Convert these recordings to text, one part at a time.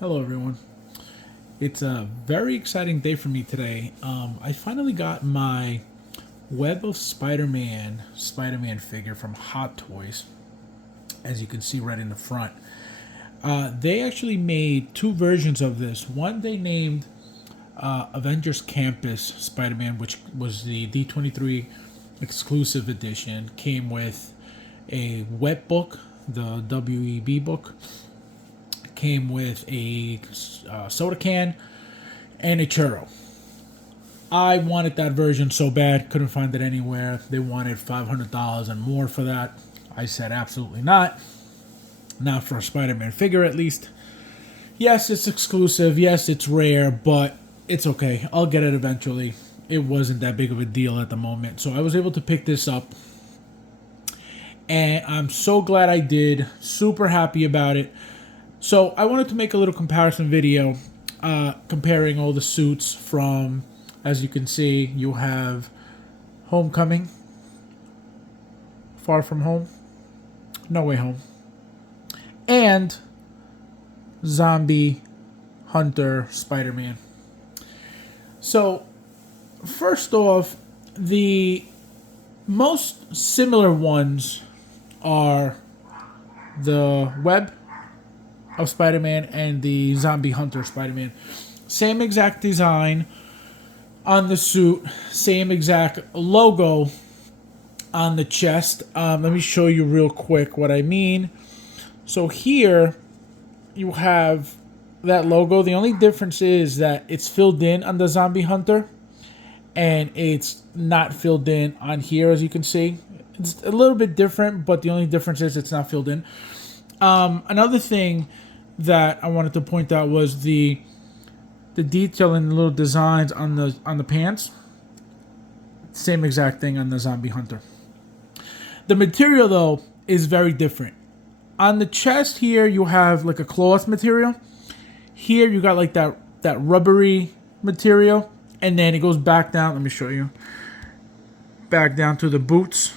Hello, everyone. It's a very exciting day for me today. I finally got my Web of Spider-Man figure from Hot Toys, as you can see right in the front. They actually made two versions of this. One they named Avengers Campus Spider-Man, which was the D23 exclusive edition. Came with a wet book, the WEB book. Came with a soda can and a churro. I wanted that version so bad, couldn't find it anywhere. They wanted $500 and more for that. I said absolutely not. Not for a Spider-Man figure, at least. Yes, it's exclusive. Yes, it's rare, but it's okay. I'll get it eventually. It wasn't that big of a deal at the moment. So I was able to pick this up. And I'm so glad I did. Super happy about it. So I wanted to make a little comparison video comparing all the suits from, as you can see, you have Homecoming, Far From Home, No Way Home, and Zombie Hunter Spider-Man. So first off, the most similar ones are the Web of Spider-Man and the Zombie Hunter Spider-Man. Same exact design on the suit, same exact logo on the chest. Let me show you real quick what I mean. So here you have that logo. The only difference is that it's filled in on the Zombie Hunter and it's not filled in on here, as you can see. It's a little bit different, but the only difference is it's not filled in. Another thing that I wanted to point out was the detail and the little designs on the pants. Same exact thing on the Zombie Hunter. The material though is very different. On the chest here you have like a cloth material. Here you got like that rubbery material, and then it goes back down. Let me show you. Back down to the boots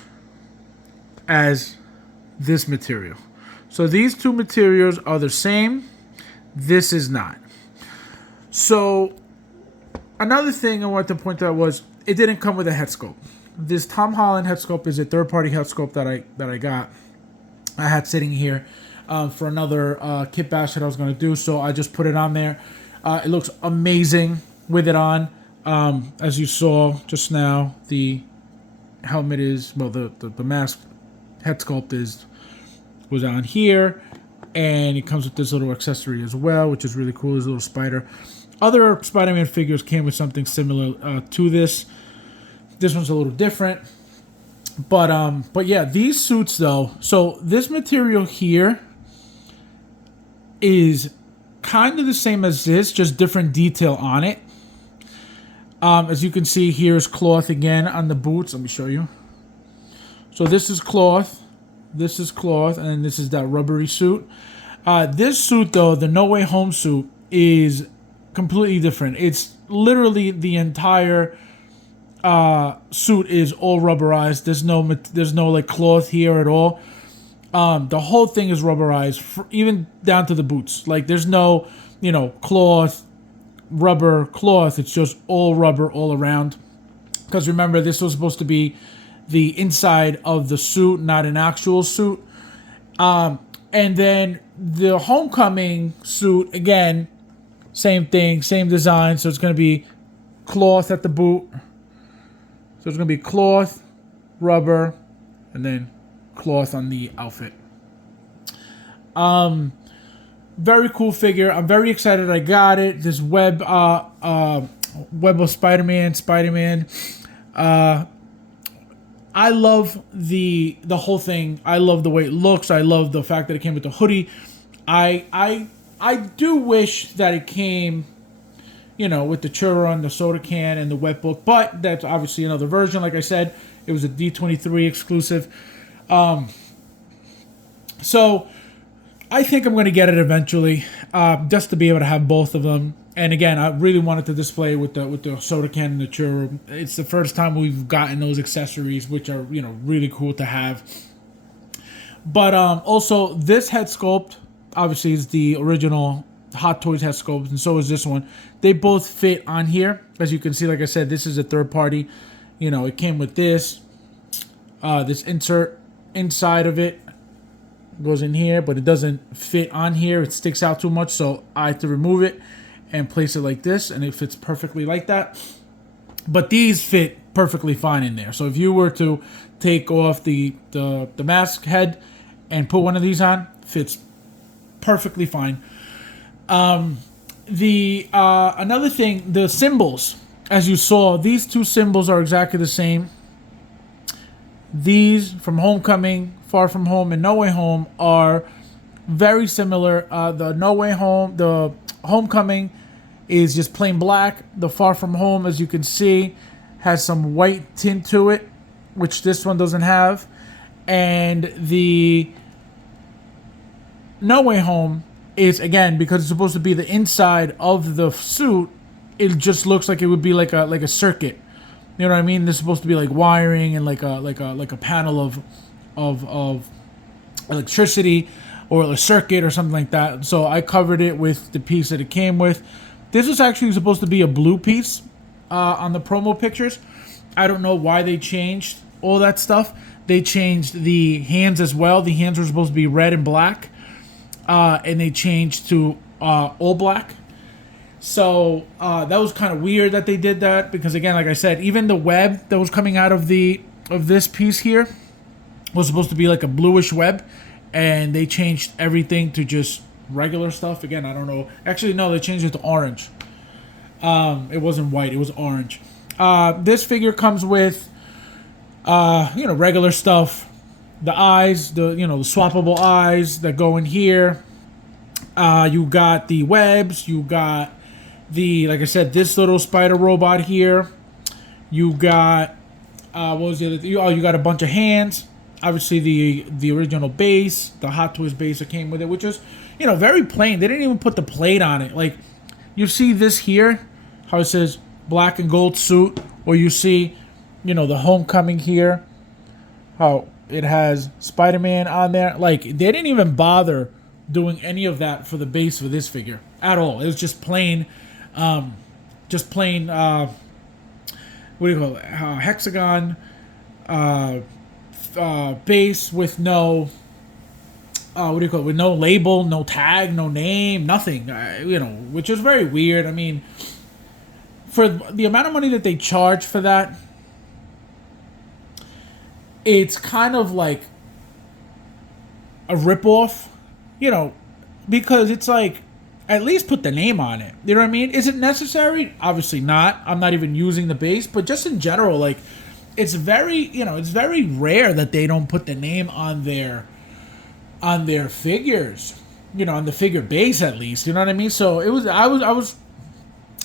as this material. So these two materials are the same. This is not. So another thing I wanted to point out was it didn't come with a head sculpt. This Tom Holland head sculpt is a third-party head sculpt that I got. I had sitting here for another kit bash that I was going to do, so I just put it on there. It looks amazing with it on. As you saw just now, the helmet is, well, the mask head sculpt was on here, and it comes with this little accessory as well, which is really cool. This little spider. Other Spider-Man figures came with something similar to this. This one's a little different, but yeah, these suits though. So this material here is kind of the same as this, just different detail on it. As you can see, here's cloth again on the boots. Let me show you. So this is cloth. This is cloth, and then this is that rubbery suit. This suit, though, the No Way Home suit, is completely different. It's literally the entire suit is all rubberized. There's no like cloth here at all. The whole thing is rubberized, even down to the boots. Like there's no, cloth, rubber, cloth. It's just all rubber all around. Because remember, this was supposed to be the inside of the suit, not an actual suit. And then the Homecoming suit, again, same thing, same design. So it's going to be cloth at the boot. So it's going to be cloth, rubber, and then cloth on the outfit. Very cool figure. I'm very excited I got it. This Web of Spider-Man. I love the whole thing. I love the way it looks. I love the fact that it came with the hoodie. I do wish that it came, with the churro and the soda can and the wet book, but that's obviously another version. Like I said, it was a D23 exclusive. So I think I'm going to get it eventually, just to be able to have both of them. And again, I really wanted to display with the soda can and the churro. It's the first time we've gotten those accessories, which are really cool to have. But also this head sculpt obviously is the original Hot Toys head sculpt, and so is this one. They both fit on here. As you can see, like I said, this is a third party. You know, it came with this insert inside of it. Goes in here, but it doesn't fit on here. It sticks out too much, so I have to remove it and place it like this, and it fits perfectly like that. But these fit perfectly fine in there. So if you were to take off the mask head and put one of these on, fits perfectly fine. Another thing, the symbols, as you saw, these two symbols are exactly the same. These from Homecoming, Far From Home, and No Way Home are very similar. The No Way Home, the Homecoming is just plain black. The Far From Home, as you can see, has some white tint to it, which this one doesn't have. And the No Way Home is, again, because it's supposed to be the inside of the suit, it just looks like it would be like a circuit. You know what I mean? This is supposed to be like wiring and like a panel of electricity or a circuit or something like that. So I covered it with the piece that it came with. This is actually supposed to be a blue piece on the promo pictures. I don't know why they changed all that stuff. They changed the hands as well. The hands were supposed to be red and black, and they changed to all black. So that was kind of weird that they did that, because again, like I said, even the web that was coming out of this piece here was supposed to be like a bluish web, and they changed everything to just regular stuff. Again, I don't know. Actually, no, they changed it to orange. It wasn't white; it was orange. This figure comes with, regular stuff. The eyes, the swappable eyes that go in here. You got the webs. You got like I said, this little spider robot here. You got what was the other thing? You got a bunch of hands. Obviously, the original base, the Hot Toys base that came with it, which is very plain. They didn't even put the plate on it. Like, you see this here, how it says black and gold suit, or you see, the Homecoming here, how it has Spider-Man on there. Like, they didn't even bother doing any of that for the base for this figure at all. It was just plain, what do you call it? Hexagon base with no, with no label, no tag, no name, nothing. Which is very weird. I mean, for the amount of money that they charge for that, it's kind of like a ripoff, because it's like, at least put the name on it. You know what I mean? Is it necessary? Obviously not. I'm not even using the base, but just in general, like, it's very rare that they don't put the name on their figures, on the figure base at least. You know what I mean? So I was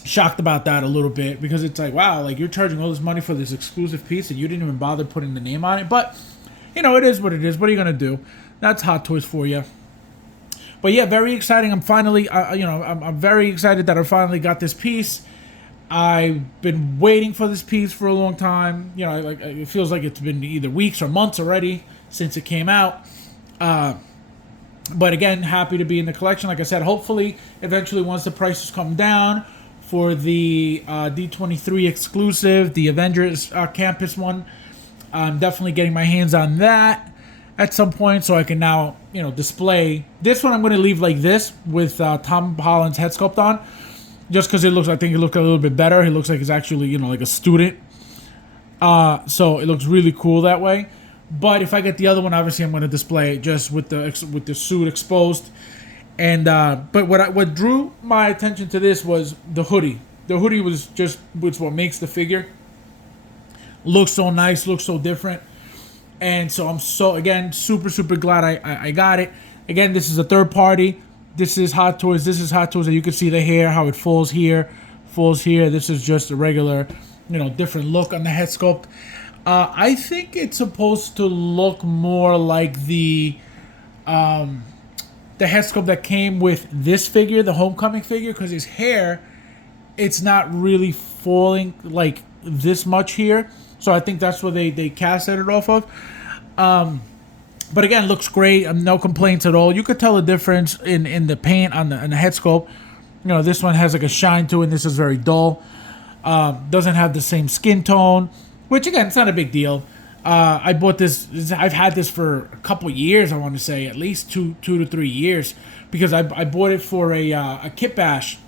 shocked about that a little bit, because it's like, wow, like, you're charging all this money for this exclusive piece and you didn't even bother putting the name on it. But it is what it is. What are you gonna do? That's Hot Toys for you. But yeah, very exciting. I'm finally, I'm very excited that I finally got this piece. I've been waiting for this piece for a long time. Like, it feels like it's been either weeks or months already since it came out. But again, happy to be in the collection. Like I said, hopefully, eventually, once the prices come down for the D23 exclusive, the Avengers Campus one, I'm definitely getting my hands on that at some point, so I can now, display. This one I'm going to leave like this with Tom Holland's head sculpt on, just because I think it looks a little bit better. He looks like he's actually, like a student. So it looks really cool that way. But if I get the other one, obviously I'm going to display it just with the suit exposed. And but what drew my attention to this was the hoodie. The hoodie was what makes the figure look so nice, look so different. And so I'm super glad I got it. Again, this is a third party. This is Hot Toys. This is Hot Toys. And you can see the hair, how it falls here. This is just a regular, different look on the head sculpt. I think it's supposed to look more like the head sculpt that came with this figure, the Homecoming figure, because his hair, it's not really falling like this much here. So I think that's what they casted it off of. But again, looks great. No complaints at all. You could tell the difference in the paint on the head sculpt. You know, this one has like a shine to it, and this is very dull. Doesn't have the same skin tone, which again, it's not a big deal. I bought this. I've had this for a couple years. I want to say at least two to 3 years, because I bought it for a kit bash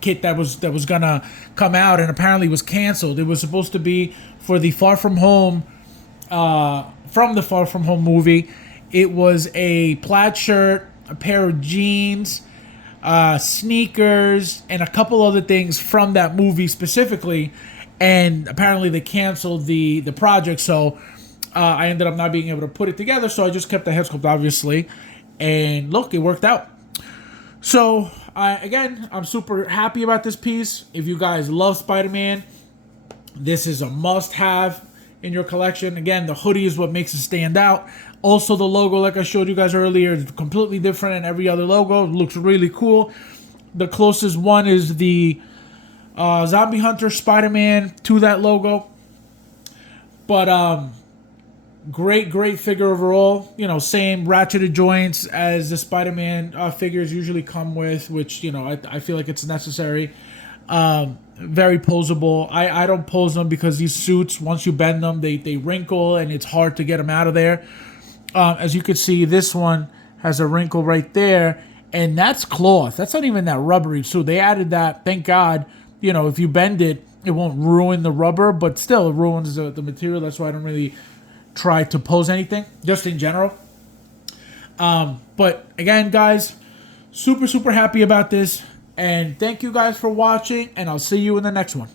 kit that was gonna come out, and apparently was canceled. It was supposed to be for the Far From Home, from the Far From Home movie. It was a plaid shirt, a pair of jeans, sneakers, and a couple other things from that movie specifically. And apparently they canceled the project, so I ended up not being able to put it together. So I just kept the head sculpt, obviously, and look, it worked out. So I'm super happy about this piece. If you guys love Spider-Man, this is a must-have in your collection. Again, the hoodie is what makes it stand out. Also, the logo, like I showed you guys earlier, is completely different than every other logo. It looks really cool. The closest one is the Zombie Hunter Spider-Man to that logo. But great figure overall. You know, same ratcheted joints as the Spider-Man figures usually come with, which, you know, I feel like it's necessary. Very posable. I don't pose them because these suits, once you bend them, they wrinkle and it's hard to get them out of there. As you can see, this one has a wrinkle right there, and that's cloth. That's not even that rubbery suit. They added that, thank God. You know, if you bend it, it won't ruin the rubber, but still it ruins the material. That's why I don't really try to pose anything, just in general. But again, guys, super happy about this. And thank you guys for watching, and I'll see you in the next one.